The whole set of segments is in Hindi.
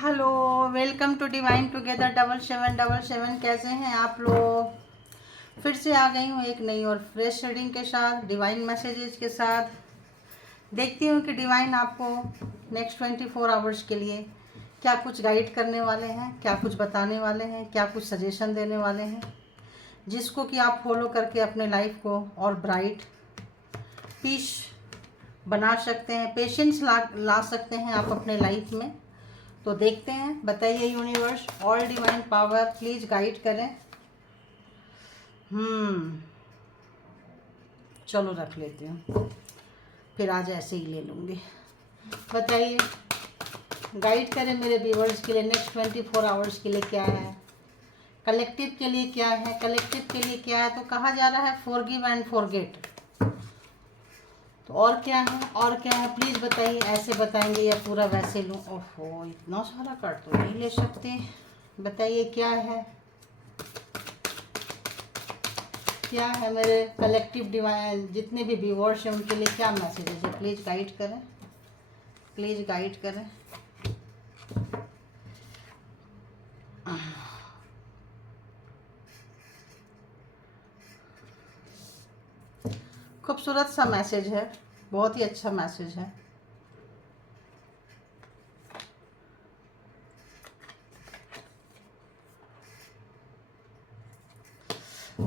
Hello, welcome to divine together 7777। कैसे हैं आप लोग? फिर से आ गई हूँ एक नई और फ्रेश रीडिंग के साथ, डिवाइन मैसेजेस के साथ। देखती हूँ कि डिवाइन आपको नेक्स्ट 24 आवर्स के लिए क्या कुछ गाइड करने वाले हैं, क्या कुछ बताने वाले हैं, क्या कुछ सजेशन देने वाले हैं, जिसको कि आप फॉलो करके अपने लाइफ को और ब्राइट पीस बना सकते हैं, पेशेंस ला सकते हैं आप अपने लाइफ में। तो देखते हैं, बताइए universe, all divine power please guide करें। चलो रख लेती हूँ, फिर आज ऐसे ही ले लूँगी। बताइए, गाइड करें मेरे व्यूवर्स के लिए नेक्स्ट 24 आवर्स के लिए क्या है, कलेक्टिव के लिए क्या है, कलेक्टिव के लिए क्या है। तो कहा जा रहा है फॉरगिव एंड फॉरगेट। तो और क्या है, और क्या है प्लीज़ बताइए। ऐसे बताएंगे या पूरा वैसे लूँ? ओहो, इतना सारा कार्ड तो नहीं ले सकते। बताइए क्या है, क्या है मेरे कलेक्टिव डिवाइन जितने भी व्यूअर्स हैं उनके लिए क्या मैसेजेस है। प्लीज़ गाइड करें, प्लीज़ गाइड करें। खूबसूरत सा मैसेज है, बहुत ही अच्छा मैसेज है।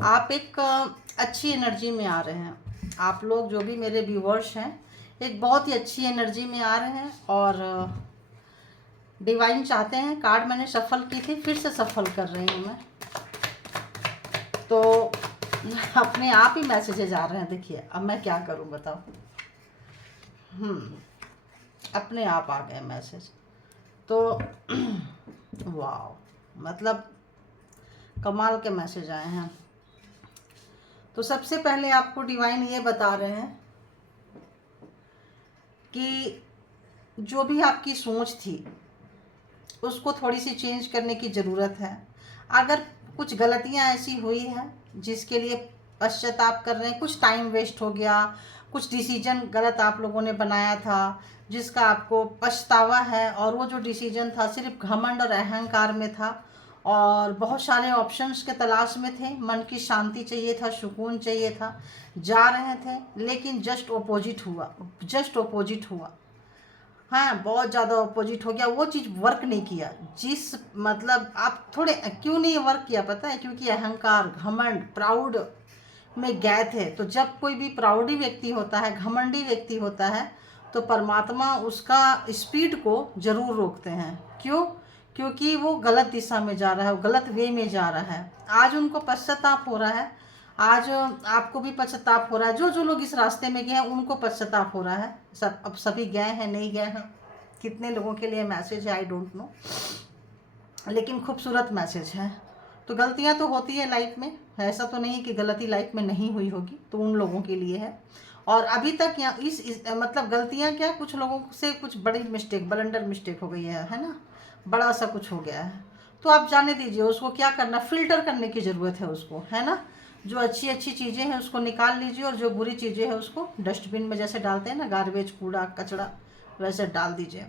आप एक अच्छी एनर्जी में आ रहे हैं। आप लोग जो भी मेरे व्यूअर्स हैं एक बहुत ही अच्छी एनर्जी में आ रहे हैं और डिवाइन चाहते हैं, कार्ड मैंने सफल की थी, फिर से सफल कर रही हूँ मैं। तो अपने आप ही मैसेजेज आ रहे हैं। देखिए अब मैं क्या करूँ बताओ। अपने आप आ गए मैसेज। तो वाह, मतलब कमाल के मैसेज आए हैं। तो सबसे पहले आपको डिवाइन ये बता रहे हैं कि जो भी आपकी सोच थी उसको थोड़ी सी चेंज करने की ज़रूरत है। अगर कुछ गलतियां ऐसी हुई हैं जिसके लिए पश्चाताप कर रहे हैं, कुछ टाइम वेस्ट हो गया, कुछ डिसीजन गलत आप लोगों ने बनाया था जिसका आपको पछतावा है, और वो जो डिसीजन था सिर्फ घमंड और अहंकार में था और बहुत सारे ऑप्शंस के तलाश में थे, मन की शांति चाहिए था, सुकून चाहिए था, जा रहे थे लेकिन जस्ट ओपोजिट हुआ, जस्ट ओपोजिट हुआ। हाँ, बहुत ज़्यादा अपोजिट हो गया, वो चीज़ वर्क नहीं किया। जिस मतलब आप थोड़े क्यों नहीं वर्क किया पता है? क्योंकि अहंकार, घमंड, प्राउड में गए थे। तो जब कोई भी प्राउडी व्यक्ति होता है, घमंडी व्यक्ति होता है, तो परमात्मा उसका स्पीड को जरूर रोकते हैं। क्यों? क्योंकि वो गलत दिशा में जा रहा है, वो गलत वे में जा रहा है। आज उनको पश्चाताप हो रहा है, आज आपको भी पश्चाताप हो रहा है। जो जो लोग इस रास्ते में गए हैं उनको पश्चाताप हो रहा है। सब अब सभी गए हैं, नहीं गए हैं, कितने लोगों के लिए मैसेज है आई डोंट नो, लेकिन खूबसूरत मैसेज है। तो गलतियां तो होती है लाइफ में, ऐसा तो नहीं कि गलती लाइफ में नहीं हुई होगी, तो उन लोगों के लिए है। और अभी तक यहाँ इस मतलब गलतियां क्या, कुछ लोगों से कुछ बड़ी मिस्टेक, ब्लंडर मिस्टेक हो गई है ना, बड़ा सा कुछ हो गया है। तो आप जाने दीजिए, उसको क्या करना, फिल्टर करने की ज़रूरत है उसको, है ना। जो अच्छी अच्छी चीज़ें हैं उसको निकाल लीजिए और जो बुरी चीज़ें हैं उसको डस्टबिन में जैसे डालते हैं ना, गार्बेज, कूड़ा कचरा, वैसे डाल दीजिए।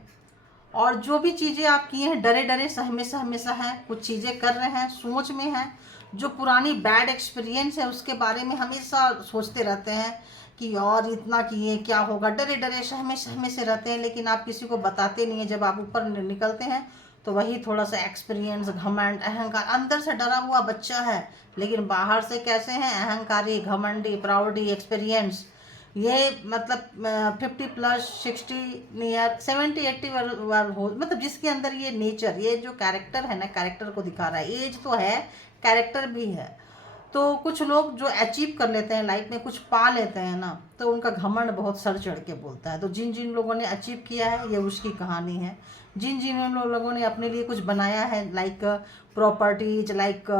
और जो भी चीज़ें आप किए हैं डरे डरे सहमे सहमे सा है, कुछ चीज़ें कर रहे हैं सोच में हैं, जो पुरानी बैड एक्सपीरियंस है उसके बारे में हमेशा सोचते रहते हैं कि और इतना किए क्या होगा, डरे डरे सहमे सहमे से रहते हैं, लेकिन आप किसी को बताते नहीं हैं। जब आप ऊपर निकलते हैं तो वही थोड़ा सा एक्सपीरियंस, घमंड, अहंकार, अंदर से डरा हुआ बच्चा है लेकिन बाहर से कैसे हैं, अहंकारी, घमंडी, प्राउडी, एक्सपीरियंस। ये मतलब 50+ 60 नियर 70 80 वार हो, मतलब जिसके अंदर ये नेचर, ये जो कैरेक्टर है ना, कैरेक्टर को दिखा रहा है। एज तो है, कैरेक्टर भी है। तो कुछ लोग जो अचीव कर लेते हैं लाइफ में, कुछ पा लेते हैं ना, तो उनका घमंड बहुत सर चढ़ के बोलता है। तो जिन जिन लोगों ने अचीव किया है ये उसकी कहानी है। जिन जिन लोगों ने अपने लिए कुछ बनाया है, लाइक प्रॉपर्टीज, लाइक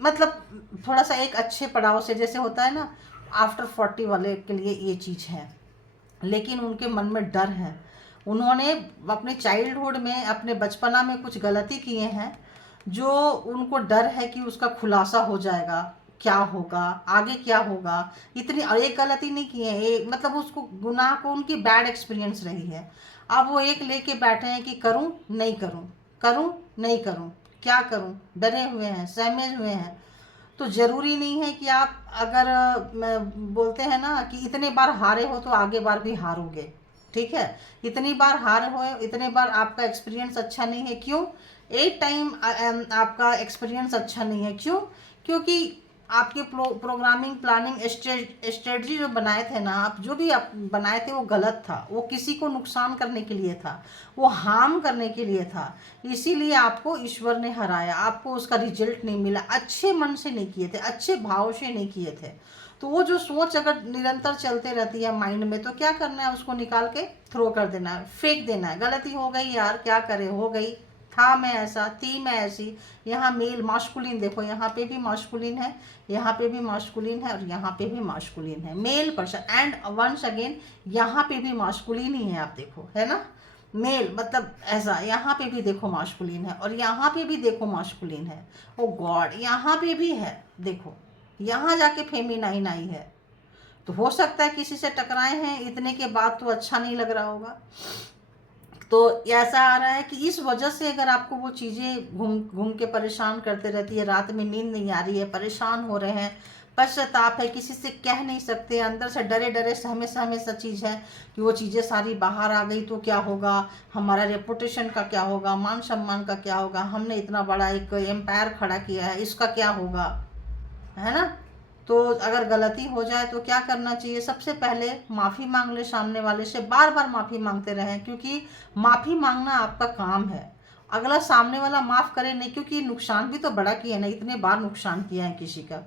मतलब थोड़ा सा एक अच्छे पड़ाव से, जैसे होता है ना आफ्टर 40 वाले के लिए ये चीज़ है, लेकिन उनके मन में डर है। उन्होंने अपने चाइल्डहुड में, अपने बचपना में कुछ गलती किए हैं जो उनको डर है कि उसका खुलासा हो जाएगा, क्या होगा आगे, क्या होगा। इतनी एक गलती नहीं की है, एक मतलब उसको गुनाह को, उनकी बैड एक्सपीरियंस रही है। अब वो एक लेके बैठे हैं कि करूं नहीं करूं, करूं नहीं करूं, क्या करूं, डरे हुए हैं, सहमे हुए हैं। तो ज़रूरी नहीं है कि आप अगर बोलते हैं ना कि इतने बार हारे हो तो आगे बार भी हारोगे, ठीक है। इतनी बार हारे हो, इतने बार आपका एक्सपीरियंस अच्छा नहीं है, क्यों? एक टाइम आपका एक्सपीरियंस अच्छा नहीं है, क्यों? क्योंकि आपके प्रोग्रामिंग प्लानिंग स्ट्रेटजी जो बनाए थे ना आप, जो भी आप बनाए थे वो गलत था, वो किसी को नुकसान करने के लिए था, वो हार्म करने के लिए था। इसीलिए आपको ईश्वर ने हराया, आपको उसका रिजल्ट नहीं मिला, अच्छे मन से नहीं किए थे, अच्छे भाव से नहीं किए थे। तो वो जो सोच अगर निरंतर चलते रहती है माइंड में, तो क्या करना है, उसको निकाल के थ्रो कर देना है, फेंक देना है। गलती हो गई यार, क्या करे, हो गई, था मैं ऐसा, थी मैं ऐसी। यहाँ मेल मास्कुलिन देखो, यहाँ पे भी मास्कुलिन है, यहाँ पे भी मास्कुलिन है, और यहाँ पे भी मास्कुलिन है, male person. And once again यहाँ पे भी मास्कुलिन ही है, आप देखो, है ना, मेल मतलब ऐसा। यहाँ पे भी देखो मास्कुलिन है, और यहाँ पे भी देखो मास्कुलिन है। ओ गॉड, यहाँ पे भी है, देखो यहाँ जाके फेमिनाइन आई है। तो हो सकता है किसी से टकराए हैं, इतने के बाद तो अच्छा नहीं लग रहा होगा। तो ऐसा आ रहा है कि इस वजह से अगर आपको वो चीज़ें घूम घूम के परेशान करते रहती है, रात में नींद नहीं आ रही है, परेशान हो रहे हैं, पश्चाताप है, किसी से कह नहीं सकते, अंदर से डरे डरे सहमे सहमे सा चीज़ है कि वो चीज़ें सारी बाहर आ गई तो क्या होगा, हमारा रेपुटेशन का क्या होगा, मान सम्मान का क्या होगा, हमने इतना बड़ा एक एम्पायर खड़ा किया है, इसका क्या होगा, है ना। तो अगर गलती हो जाए तो क्या करना चाहिए, सबसे पहले माफ़ी मांग ले सामने वाले से, बार बार माफ़ी मांगते रहें, क्योंकि माफ़ी मांगना आपका काम है। अगला सामने वाला माफ़ करे नहीं, क्योंकि नुकसान भी तो बड़ा किया ना, इतने बार नुकसान किया है किसी का।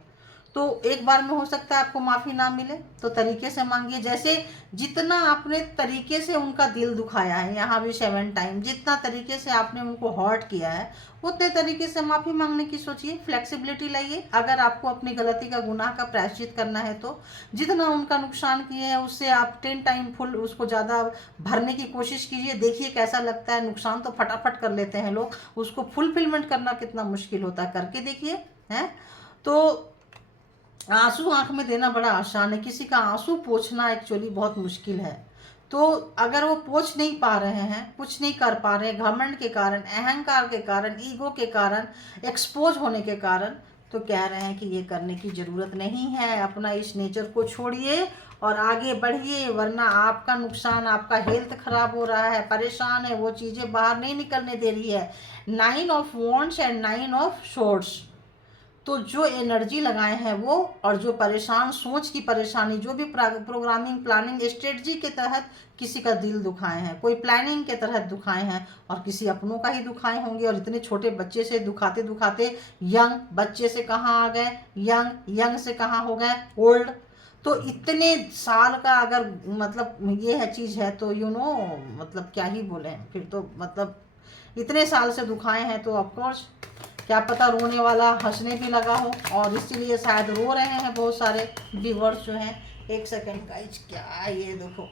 तो एक बार में हो सकता है आपको माफ़ी ना मिले, तो तरीके से मांगिए। जैसे जितना आपने तरीके से उनका दिल दुखाया है, यहाँ भी 7 टाइम, जितना तरीके से आपने उनको हर्ट किया है, उतने तरीके से माफ़ी मांगने की सोचिए, फ्लेक्सिबिलिटी लाइए। अगर आपको अपनी गलती का, गुनाह का प्रायश्चित करना है, तो जितना उनका नुकसान किए हैं उससे आप 10 टाइम फुल उसको ज़्यादा भरने की कोशिश कीजिए। देखिए कैसा लगता है। नुकसान तो फटाफट कर लेते हैं लोग, उसको फुलफिलमेंट करना कितना मुश्किल होता है, करके देखिए, हैं। तो आंसू आंख में देना बड़ा आसान है, किसी का आंसू पोंछना एक्चुअली बहुत मुश्किल है। तो अगर वो पोंछ नहीं पा रहे हैं, कुछ नहीं कर पा रहे हैं, घमंड के कारण, अहंकार के कारण, ईगो के कारण, एक्सपोज होने के कारण, तो कह रहे हैं कि ये करने की ज़रूरत नहीं है, अपना इस नेचर को छोड़िए और आगे बढ़िए, वरना आपका नुकसान, आपका हेल्थ खराब हो रहा है, परेशान है, वो चीज़ें बाहर नहीं निकलने दे रही है। 9 of wands and 9 of shorts, तो जो एनर्जी लगाए हैं वो, और जो परेशान, सोच की परेशानी, जो भी प्रोग्रामिंग प्लानिंग स्ट्रेटजी के तहत किसी का दिल दुखाए हैं, कोई प्लानिंग के तहत दुखाए हैं, और किसी अपनों का ही दुखाए होंगे। और इतने छोटे बच्चे से दुखाते दुखाते यंग बच्चे से कहाँ आ गए, यंग से कहाँ हो गए ओल्ड। तो इतने साल का अगर मतलब ये है चीज़ है, तो मतलब क्या ही बोले फिर, तो मतलब इतने साल से दुखाए हैं, तो ऑफकोर्स क्या पता रोने वाला हंसने भी लगा हो, और इसीलिए शायद रो रहे हैं बहुत सारे व्यूअर्स जो हैं। एक सेकंड गाइज, क्या ये देखो,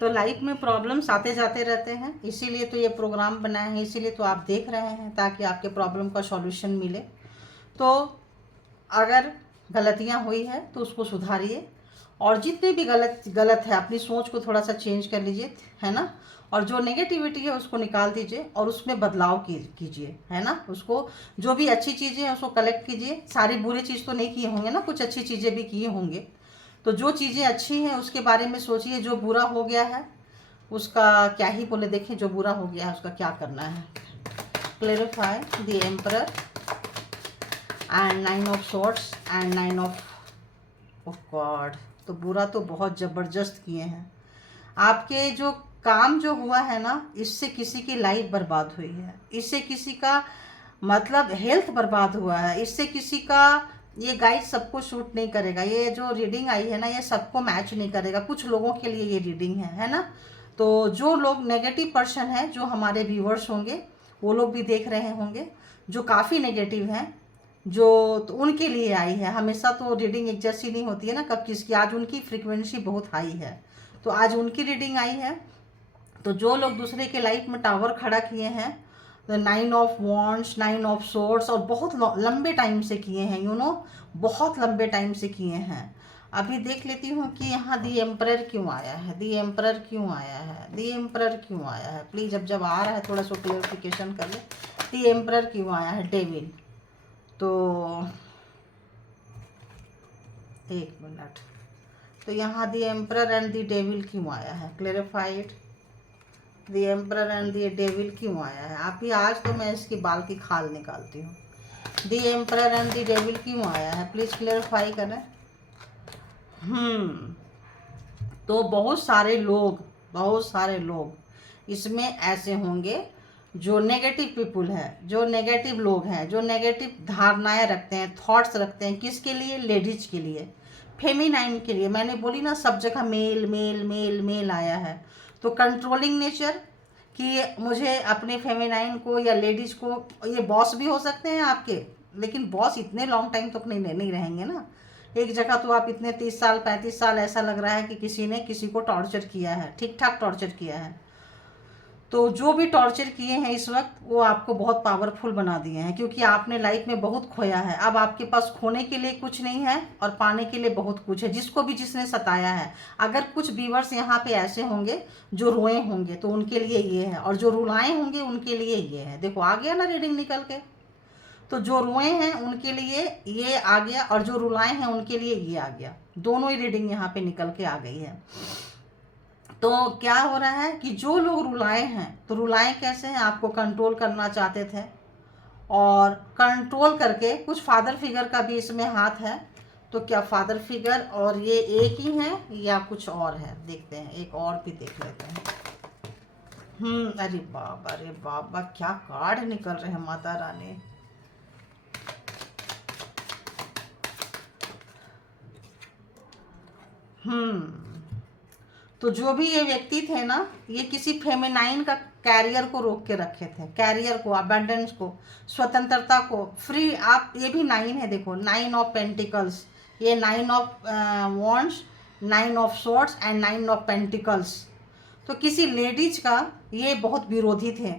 तो लाइफ में प्रॉब्लम्स आते जाते रहते हैं, इसीलिए तो ये प्रोग्राम बनाए हैं, इसीलिए तो आप देख रहे हैं, ताकि आपके प्रॉब्लम का सॉल्यूशन मिले। तो अगर गलतियां हुई है तो उसको सुधारिए, और जितने भी गलत है अपनी सोच को थोड़ा सा चेंज कर लीजिए, है ना। और जो नेगेटिविटी है उसको निकाल दीजिए, और उसमें बदलाव कीजिए, है ना। उसको, जो भी अच्छी चीज़ें हैं उसको कलेक्ट कीजिए। सारी बुरी चीज़ तो नहीं किए होंगे ना, कुछ अच्छी चीज़ें भी किए होंगे। तो जो चीज़ें अच्छी हैं उसके बारे में सोचिए, जो बुरा हो गया है उसका क्या ही बोले, देखें जो बुरा हो गया है उसका क्या करना है। Clarify the emperor and 9 of swords and 9 of God. तो बुरा तो बहुत ज़बरदस्त किए हैं। आपके जो काम जो हुआ है ना, इससे किसी की लाइफ बर्बाद हुई है, इससे किसी का मतलब हेल्थ बर्बाद हुआ है, इससे किसी का, ये गाइड सबको शूट नहीं करेगा। ये जो रीडिंग आई है ना, ये सबको मैच नहीं करेगा, कुछ लोगों के लिए ये रीडिंग है ना। तो जो लोग नेगेटिव पर्सन है, जो हमारे व्यूअर्स होंगे, वो लोग भी देख रहे होंगे, जो काफ़ी नेगेटिव हैं, जो, तो उनके लिए आई है। हमेशा तो रीडिंग एक जैसी नहीं होती है ना, कब किसकी, आज उनकी फ्रीक्वेंसी बहुत हाई है, तो आज उनकी रीडिंग आई है। तो जो लोग दूसरे के लाइफ में टावर खड़ा किए हैं, तो 9 ऑफ वॉन्ड्स, 9 ऑफ सोर्ड्स, और बहुत लंबे टाइम से किए हैं, बहुत लंबे टाइम से किए हैं। अभी देख लेती हूँ कि यहाँ दी एम्परर क्यों आया है, दी एम्परर क्यों आया है, दी एम्परर क्यों आया है। प्लीज़ अब जब आ रहा है थोड़ा सा क्लियरिफिकेशन कर ले, दी एम्परर क्यों आया है, डेविल। तो एक मिनट, तो यहाँ दी एम्परर एंड दी डेविल क्यों आया है, clarified. The emperor and the devil क्यों आया है। आप ही आज तो मैं इसकी बाल की खाल निकालती हूँ। दी एम्परर एंड दी डेविल क्यों आया है, प्लीज़ क्लेरिफाई करें। तो बहुत सारे लोग इसमें ऐसे होंगे जो नेगेटिव पीपुल है, जो नेगेटिव लोग हैं, जो नेगेटिव धारणाएं रखते हैं, थॉट्स रखते हैं। किसके लिए, लेडीज के लिए, फेमिनाइन के लिए। मैंने बोली ना सब जगह मेल मेल मेल मेल आया है। तो कंट्रोलिंग नेचर कि मुझे अपने फेमिनाइन को या लेडीज को, ये बॉस भी हो सकते हैं आपके, लेकिन बॉस इतने लॉन्ग टाइम तक नहीं रहेंगे ना। एक जगह तो आप इतने 30 साल 35 साल ऐसा लग रहा है कि किसी ने किसी को टॉर्चर किया है, ठीक ठाक टॉर्चर किया है। तो जो भी टॉर्चर किए हैं इस वक्त वो आपको बहुत पावरफुल बना दिए हैं, क्योंकि आपने लाइफ में बहुत खोया है। अब आपके पास खोने के लिए कुछ नहीं है और पाने के लिए बहुत कुछ है, जिसको भी जिसने सताया है। अगर कुछ व्यूअर्स यहाँ पे ऐसे होंगे जो रोए होंगे तो उनके लिए ये है, और जो रुलाए होंगे उनके लिए ये है। देखो आ गया ना रीडिंग निकल के। तो जो रोए हैं उनके लिए ये आ गया और जो रुलाए हैं उनके लिए ये आ गया। दोनों ही रीडिंग यहाँ पे निकल के आ गई है। तो क्या हो रहा है कि जो लोग रुलाए हैं, तो रुलाए कैसे हैं, आपको कंट्रोल करना चाहते थे और कंट्रोल करके कुछ फादर फिगर का भी इसमें हाथ है। तो क्या फादर फिगर और ये एक ही है या कुछ और है, देखते हैं, एक और भी देख लेते हैं। अरे बाबा क्या कार्ड निकल रहे हैं माता रानी। तो जो भी ये व्यक्ति थे ना, ये किसी फेमिनाइन का कैरियर को रोक के रखे थे, कैरियर को, अबंडेंस को, स्वतंत्रता को, फ्री। आप ये भी 9 है, देखो 9 ऑफ पेंटिकल्स, ये 9 of wands, 9 of swords and 9 of pentacles. तो किसी लेडीज का ये बहुत विरोधी थे।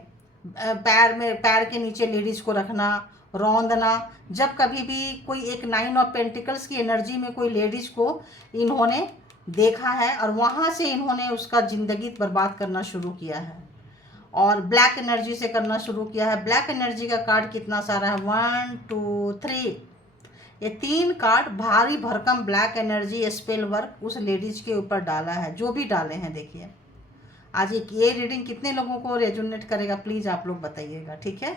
पैर के नीचे लेडीज को रखना, रौंदना। जब कभी भी कोई एक 9 ऑफ पेंटिकल्स की एनर्जी में कोई लेडीज को इन्होंने देखा है और वहाँ से इन्होंने उसका ज़िंदगी बर्बाद करना शुरू किया है और ब्लैक एनर्जी से करना शुरू किया है। ब्लैक एनर्जी का कार्ड कितना सारा है, 1 2 3, ये 3 कार्ड भारी भरकम ब्लैक एनर्जी स्पेल वर्क उस लेडीज के ऊपर डाला है, जो भी डाले हैं। देखिए आज ये रीडिंग कितने लोगों को रेजोनेट करेगा, प्लीज़ आप लोग बताइएगा, ठीक है।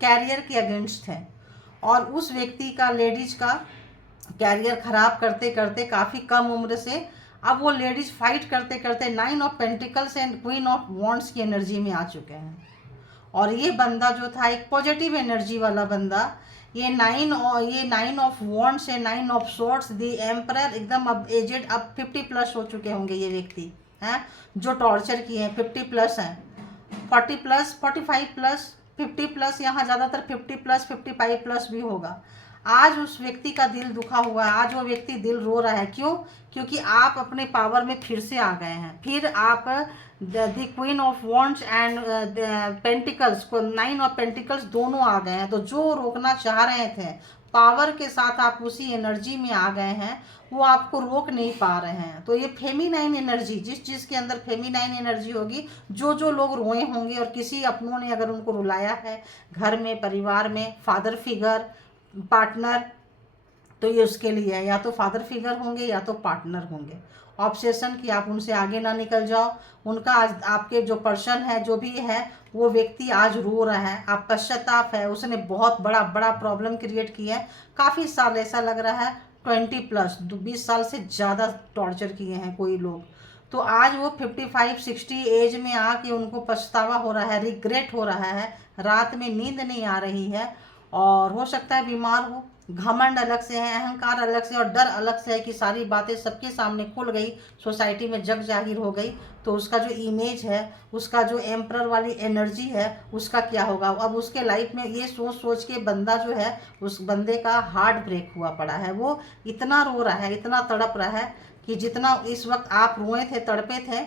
कैरियर के अगेंस्ट है और उस व्यक्ति का, लेडीज का कैरियर खराब करते करते काफ़ी कम उम्र से अब वो लेडीज फाइट करते करते 9 of pentacles and queen of wands की एनर्जी में आ चुके हैं। और ये बंदा जो था एक पॉजिटिव एनर्जी वाला बंदा, ये 9 ऑफ वॉन्ड्स है, 9 ऑफ स्वॉर्ड्स, दी एम्परर, एकदम अब एजेड, अब 50 प्लस हो चुके होंगे ये व्यक्ति हैं जो टॉर्चर किए हैं। 50 प्लस हैं, 40 प्लस, 45 प्लस, 50 प्लस, यहाँ ज़्यादातर 50 प्लस 55 प्लस भी होगा। आज उस व्यक्ति का दिल दुखा हुआ है, आज वो व्यक्ति दिल रो रहा है। क्यों? क्योंकि आप अपने पावर में फिर से आ गए हैं। फिर आप the queen of wands and pentacles को, 9 ऑफ पेंटिकल्स दोनों आ गए हैं। तो जो रोकना चाह रहे थे पावर के साथ, आप उसी एनर्जी में आ गए हैं, वो आपको रोक नहीं पा रहे हैं। तो ये फेमिनाइन एनर्जी, जिस चीज़ के अंदर फेमिनाइन एनर्जी होगी, जो लोग रोए होंगे और किसी अपनों ने अगर उनको रुलाया है घर में, परिवार में, फादर फिगर, पार्टनर, तो ये उसके लिए है। या तो फादर फिगर होंगे या तो पार्टनर होंगे। ऑब्सेशन कि आप उनसे आगे ना निकल जाओ। उनका आज आपके जो पर्सन है, जो भी है, वो व्यक्ति आज रो रहा है, आप पश्चाताप है, उसने बहुत बड़ा बड़ा प्रॉब्लम क्रिएट किया है। काफ़ी साल ऐसा लग रहा है 20 प्लस 20 साल से ज़्यादा टॉर्चर किए हैं कोई लोग। तो आज वो 55-60 एज में आके उनको पछतावा हो रहा है, रिग्रेट हो रहा है, रात में नींद नहीं आ रही है और हो सकता है बीमार हो। घमंड अलग से है, अहंकार अलग से और डर अलग से है कि सारी बातें सबके सामने खुल गई, सोसाइटी में जग जाहिर हो गई, तो उसका जो इमेज है, उसका जो एम्परर वाली एनर्जी है, उसका क्या होगा। अब उसके लाइफ में ये सोच सोच के बंदा जो है, उस बंदे का हार्ट ब्रेक हुआ पड़ा है। वो इतना रो रहा है, इतना तड़प रहा है कि जितना इस वक्त आप रोए थे, तड़पे थे,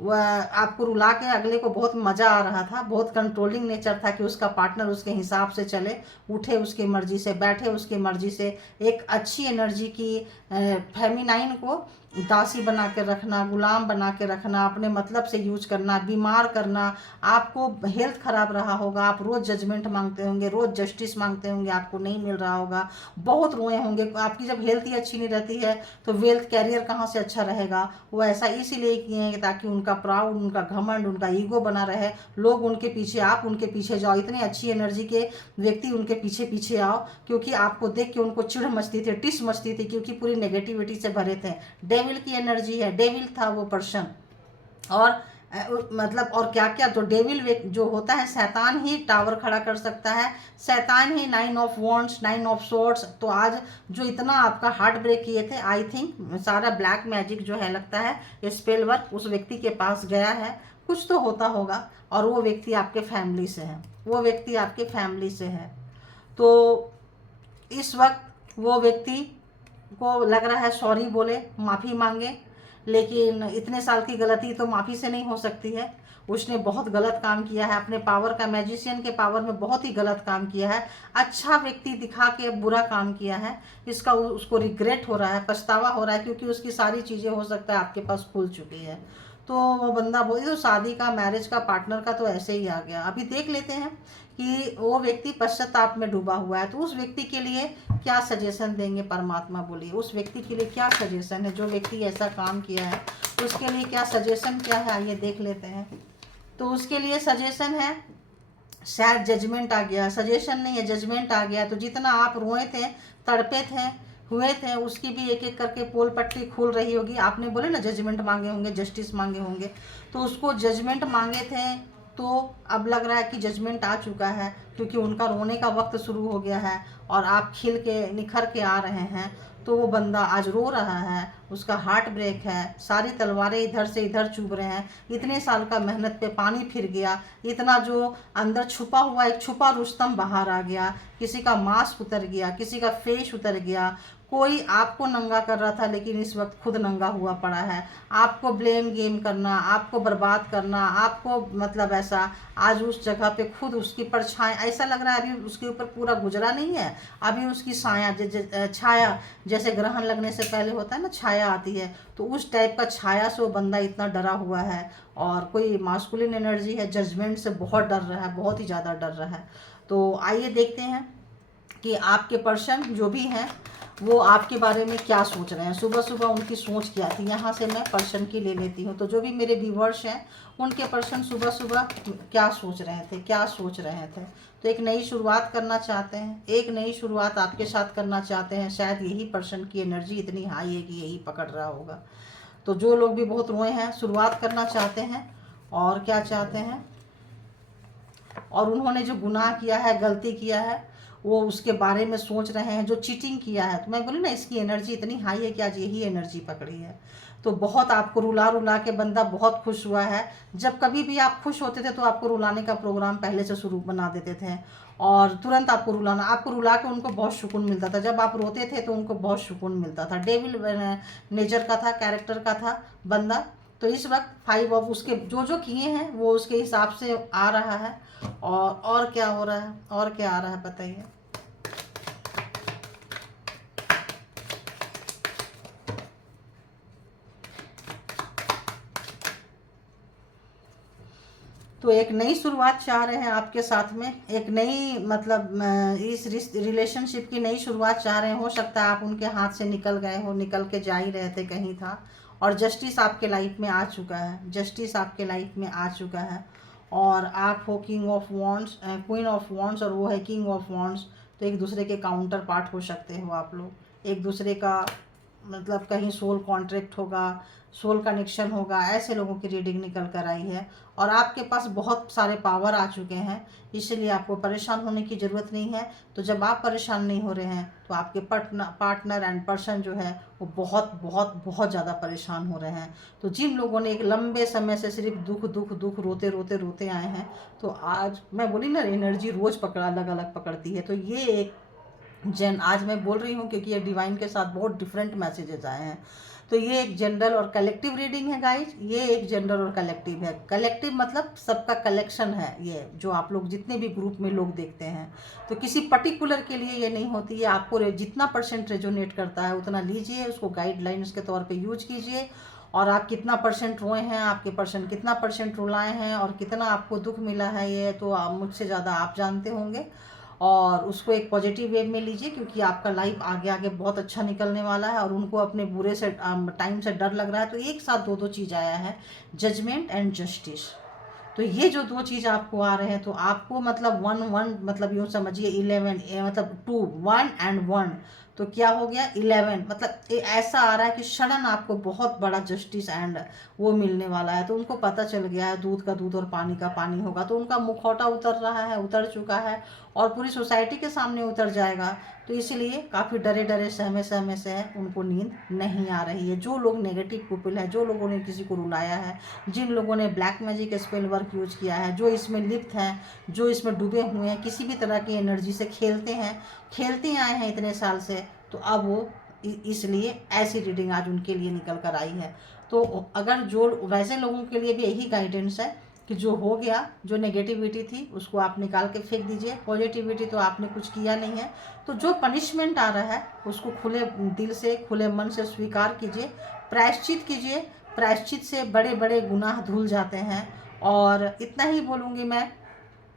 वह आपको रुला के अगले को बहुत मज़ा आ रहा था, बहुत कंट्रोलिंग नेचर था कि उसका पार्टनर उसके हिसाब से चले, उठे उसकी मर्जी से, बैठे उसकी मर्जी से। एक अच्छी एनर्जी की फेमिनाइन को दासी बना के रखना, गुलाम बना के रखना, अपने मतलब से यूज करना, बीमार करना। आपको हेल्थ खराब रहा होगा, आप रोज़ जजमेंट मांगते होंगे, रोज़ जस्टिस मांगते होंगे, आपको नहीं मिल रहा होगा, बहुत रोए होंगे। आपकी जब हेल्थ ही अच्छी नहीं रहती है तो वेल्थ कैरियर कहाँ से अच्छा रहेगा। वो ऐसा इसीलिए किए हैं ताकि उनका प्राउड, उनका घमंड, उनका ईगो बना रहे, लोग उनके पीछे, आप उनके पीछे जाओ, इतनी अच्छी एनर्जी के व्यक्ति उनके पीछे पीछे आओ, क्योंकि आपको देख के उनको चिढ़ मचती थी, टिस मचती थी, क्योंकि पूरी नेगेटिविटी से भरे थे। डेविल की एनर्जी है, डेविल था वो पर्सन। और मतलब और क्या क्या, तो डेविल जो होता है, शैतान ही टावर खड़ा कर सकता है, शैतान ही 9 ऑफ वॉन्ड्स, 9 ऑफ सोर्ड्स। तो आज जो इतना आपका हार्ट ब्रेक किए थे, आई थिंक सारा ब्लैक मैजिक जो है लगता है स्पेल वर्क उस व्यक्ति के पास गया है, कुछ तो होता होगा। और वो व्यक्ति आपके फैमिली से है, वो व्यक्ति आपके फैमिली से है। तो इस वक्त वो व्यक्ति को लग रहा है सॉरी बोले, माफ़ी मांगे, लेकिन इतने साल की गलती तो माफ़ी से नहीं हो सकती है। उसने बहुत गलत काम किया है, अपने पावर का, मैजिशियन के पावर में बहुत ही गलत काम किया है, अच्छा व्यक्ति दिखा के बुरा काम किया है। इसका उसको रिग्रेट हो रहा है, पछतावा हो रहा है, क्योंकि उसकी सारी चीज़ें हो सकता है आपके पास खुल चुकी है। तो वो बंदा बोले तो शादी का, मैरिज का, पार्टनर का तो ऐसे ही आ गया। अभी देख लेते हैं कि वो व्यक्ति पश्चाताप में डूबा हुआ है, तो उस व्यक्ति के लिए क्या सजेशन देंगे परमात्मा। बोलिए उस व्यक्ति के लिए क्या सजेशन है, जो व्यक्ति ऐसा काम किया है उसके लिए क्या सजेशन क्या है, आइए देख लेते हैं। तो उसके लिए सजेशन है, शायद जजमेंट आ गया, सजेशन नहीं है, जजमेंट आ गया। तो जितना आप रोए थे, तड़पे थे, हुए थे, उसकी भी एक एक करके पोल पट्टी खुल रही होगी। आपने बोले ना जजमेंट मांगे होंगे, जस्टिस मांगे होंगे, तो उसको जजमेंट मांगे थे, तो अब लग रहा है कि जजमेंट आ चुका है, क्योंकि उनका रोने का वक्त शुरू हो गया है और आप खिल के निखर के आ रहे हैं। तो वो बंदा आज रो रहा है, उसका हार्ट ब्रेक है, सारी तलवारें इधर से इधर चुभ रहे हैं, इतने साल का मेहनत पे पानी फिर गया, इतना जो अंदर छुपा हुआ एक छुपा रुस्तम बाहर आ गया, किसी का मास्क उतर गया, किसी का फेस उतर गया, कोई आपको नंगा कर रहा था लेकिन इस वक्त खुद नंगा हुआ पड़ा है, आपको ब्लेम गेम करना, आपको बर्बाद करना, आपको मतलब ऐसा, आज उस जगह पे खुद उसकी परछाई, ऐसा लग रहा है अभी उसके ऊपर पूरा गुजरा नहीं है, अभी उसकी छाया, जैसे ग्रहण लगने से पहले होता है ना छाया आती है, तो उस टाइप का छाया से वो बंदा इतना डरा हुआ है। और कोई मास्कुलिन एनर्जी है, जजमेंट से बहुत डर रहा है, बहुत ही ज़्यादा डर रहा है। तो आइए देखते हैं कि आपके पर्सन जो भी हैं वो आपके बारे में क्या सोच रहे हैं, सुबह सुबह उनकी सोच क्या थी। यहाँ से मैं पर्सन की ले लेती हूँ। तो जो भी मेरे व्यूवर्स हैं उनके पर्सन सुबह सुबह क्या सोच रहे थे, क्या सोच रहे थे। तो एक नई शुरुआत करना चाहते हैं, एक नई शुरुआत आपके साथ करना चाहते हैं। शायद यही पर्सन की एनर्जी इतनी हाई है कि यही पकड़ रहा होगा। तो जो लोग भी बहुत रोए हैं, शुरुआत करना चाहते हैं और क्या चाहते हैं, और उन्होंने जो गुनाह किया है, गलती किया है, वो उसके बारे में सोच रहे हैं, जो चीटिंग किया है। तो मैं बोली ना इसकी एनर्जी इतनी हाई है कि आज यही एनर्जी पकड़ी है। तो बहुत आपको रुला रुला के बंदा बहुत खुश हुआ है। जब कभी भी आप खुश होते थे तो आपको रुलाने का प्रोग्राम पहले से शुरू बना देते थे और तुरंत आपको रुलाना, आपको रुला के उनको बहुत सुकून मिलता था। जब आप रोते थे तो उनको बहुत सुकून मिलता था। डेविल नेचर का था, कैरेक्टर का था बंदा। तो इस वक्त 5 ऑफ उसके जो जो किए हैं वो उसके हिसाब से आ रहा है। और क्या हो रहा है, और क्या आ रहा है बताइए। तो एक नई शुरुआत चाह रहे हैं आपके साथ में, एक नई मतलब इस रिलेशनशिप की नई शुरुआत चाह रहे हैं। हो सकता है आप उनके हाथ से निकल गए हो, निकल के जा ही रहे थे, कहीं था, और जस्टिस आपके लाइफ में आ चुका है, जस्टिस आपके लाइफ में आ चुका है। और आप हो king of wands, queen of wands, और वो है किंग ऑफ वॉन्ड्स। तो एक दूसरे के काउंटर पार्ट हो सकते हो आप लोग, एक दूसरे का मतलब कहीं सोल कॉन्ट्रैक्ट होगा, सोल कनेक्शन होगा, ऐसे लोगों की रीडिंग निकल कर आई है। और आपके पास बहुत सारे पावर आ चुके हैं, इसलिए आपको परेशान होने की ज़रूरत नहीं है। तो जब आप परेशान नहीं हो रहे हैं तो आपके पार्टनर एंड पर्सन जो है वो बहुत बहुत बहुत ज़्यादा परेशान हो रहे हैं। तो जिन लोगों ने एक लंबे समय से सिर्फ दुख दुख दुख रोते रोते रोते आए हैं, तो आज मैं बोली ना एनर्जी रोज़ पकड़ा अलग अलग पकड़ती है। तो ये एक आज मैं बोल रही हूँ क्योंकि ये डिवाइन के साथ बहुत डिफरेंट मैसेजेस आए हैं। तो ये एक जनरल और कलेक्टिव रीडिंग है गाइज। ये एक जनरल और कलेक्टिव है। कलेक्टिव मतलब सबका कलेक्शन है, ये जो आप लोग जितने भी ग्रुप में लोग देखते हैं, तो किसी पर्टिकुलर के लिए ये नहीं होती है। आपको जितना परसेंट रेजोनेट करता है उतना लीजिए, उसको गाइडलाइंस के तौर पे यूज कीजिए। और आप कितना परसेंट रोए हैं, आपके पर्सन कितना परसेंट रुलाए हैं और कितना आपको दुख मिला है, ये तो आप मुझसे ज़्यादा आप जानते होंगे। और उसको एक पॉजिटिव वे में लीजिए, क्योंकि आपका लाइफ आगे आगे बहुत अच्छा निकलने वाला है। और उनको अपने बुरे से टाइम से डर लग रहा है, तो एक साथ दो चीज़ आया है, जजमेंट एंड जस्टिस। तो ये जो दो चीज़ आपको आ रहे हैं, तो आपको मतलब 1 1 मतलब यूँ समझिए 11 मतलब 2 1 एंड 1, तो क्या हो गया 11। मतलब ऐसा आ रहा है कि सडन आपको बहुत बड़ा जस्टिस एंड वो मिलने वाला है। तो उनको पता चल गया है दूध का दूध और पानी का पानी होगा, तो उनका मुखौटा उतर रहा है, उतर चुका है और पूरी सोसाइटी के सामने उतर जाएगा। तो इसलिए काफ़ी डरे डरे सहमे सहमे से है, उनको नींद नहीं आ रही है। जो लोग नेगेटिव पीपल है, जो लोगों ने किसी को रुलाया है, जिन लोगों ने black magic spell work use किया है, जो इसमें लिप्त हैं, जो इसमें डूबे हुए हैं, किसी भी तरह की एनर्जी से खेलते आए हैं इतने साल से, तो अब वो इसलिए ऐसी रीडिंग आज उनके लिए निकल कर आई है। तो अगर जो वैसे लोगों के लिए भी यही गाइडेंस है कि जो हो गया, जो नेगेटिविटी थी उसको आप निकाल के फेंक दीजिए, पॉजिटिविटी तो आपने कुछ किया नहीं है। तो जो पनिशमेंट आ रहा है उसको खुले दिल से, खुले मन से स्वीकार कीजिए, प्रायश्चित कीजिए। प्रायश्चित से बड़े बड़े गुनाह धुल जाते हैं। और इतना ही बोलूँगी मैं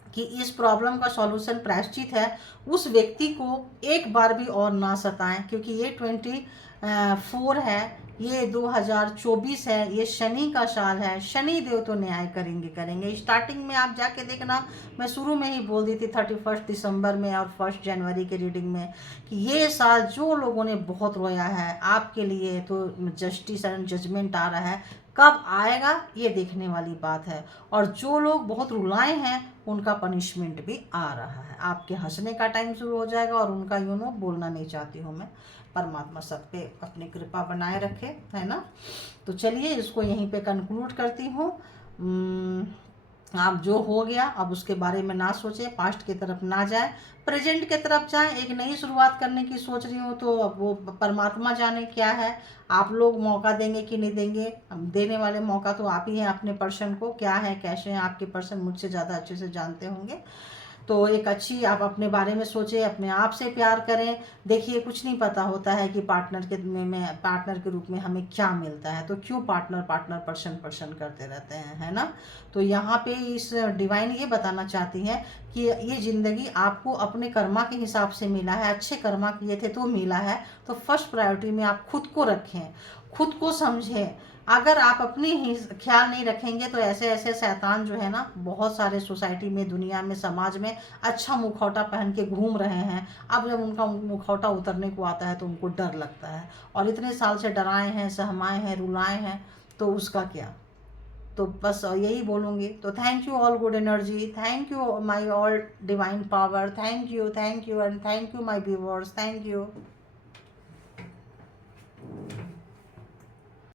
कि इस प्रॉब्लम का सॉल्यूशन प्रायश्चित है। उस व्यक्ति को एक बार भी और ना सताएं, क्योंकि ये 24 है, ये 2024 है, ये शनि का साल है। शनि देव तो न्याय करेंगे। स्टार्टिंग में आप जाके देखना, मैं शुरू में ही बोल दी थी 31 दिसंबर में और 1 जनवरी के रीडिंग में कि ये साल जो लोगों ने बहुत रोया है आपके लिए, तो जस्टिस एंड जजमेंट आ रहा है। कब आएगा ये देखने वाली बात है। और जो लोग बहुत रुलाए हैं उनका पनिशमेंट भी आ रहा है। आपके हंसने का टाइम शुरू हो जाएगा और उनका बोलना नहीं चाहती हूँ मैं। परमात्मा सब पे अपनी कृपा बनाए रखे, है ना। तो चलिए इसको यहीं पे कंक्लूड करती हूँ। आप जो हो गया अब उसके बारे में ना सोचें, पास्ट की तरफ ना जाए, प्रेजेंट की तरफ जाएं। एक नई शुरुआत करने की सोच रही हूँ, तो अब वो परमात्मा जाने क्या है। आप लोग मौका देंगे कि नहीं देंगे, देने वाले मौका तो आप ही हैं अपने पर्सन को। क्या है कैसे हैं आपके पर्सन मुझसे ज़्यादा अच्छे से जानते होंगे। तो एक अच्छी आप अपने बारे में सोचें, अपने आप से प्यार करें। देखिए कुछ नहीं पता होता है कि पार्टनर के रूप में हमें क्या मिलता है, तो क्यों पार्टनर पर्सन करते रहते हैं, है ना। तो यहाँ पे इस डिवाइन ये बताना चाहती हैं कि ये ज़िंदगी आपको अपने कर्मा के हिसाब से मिला है। अच्छे कर्मा किए थे तो मिला है। तो फर्स्ट प्रायोरिटी में आप खुद को रखें, खुद को समझें। अगर आप अपनी ही ख्याल नहीं रखेंगे तो ऐसे ऐसे शैतान जो है ना, बहुत सारे सोसाइटी में, दुनिया में, समाज में अच्छा मुखौटा पहन के घूम रहे हैं। अब जब उनका मुखौटा उतरने को आता है तो उनको डर लगता है। और इतने साल से डराए हैं, सहमाए हैं, रुलाए हैं, तो उसका क्या। तो बस यही बोलूँगी। तो thank you all good energy, thank you my all divine power, thank you and thank you my viewers, thank you.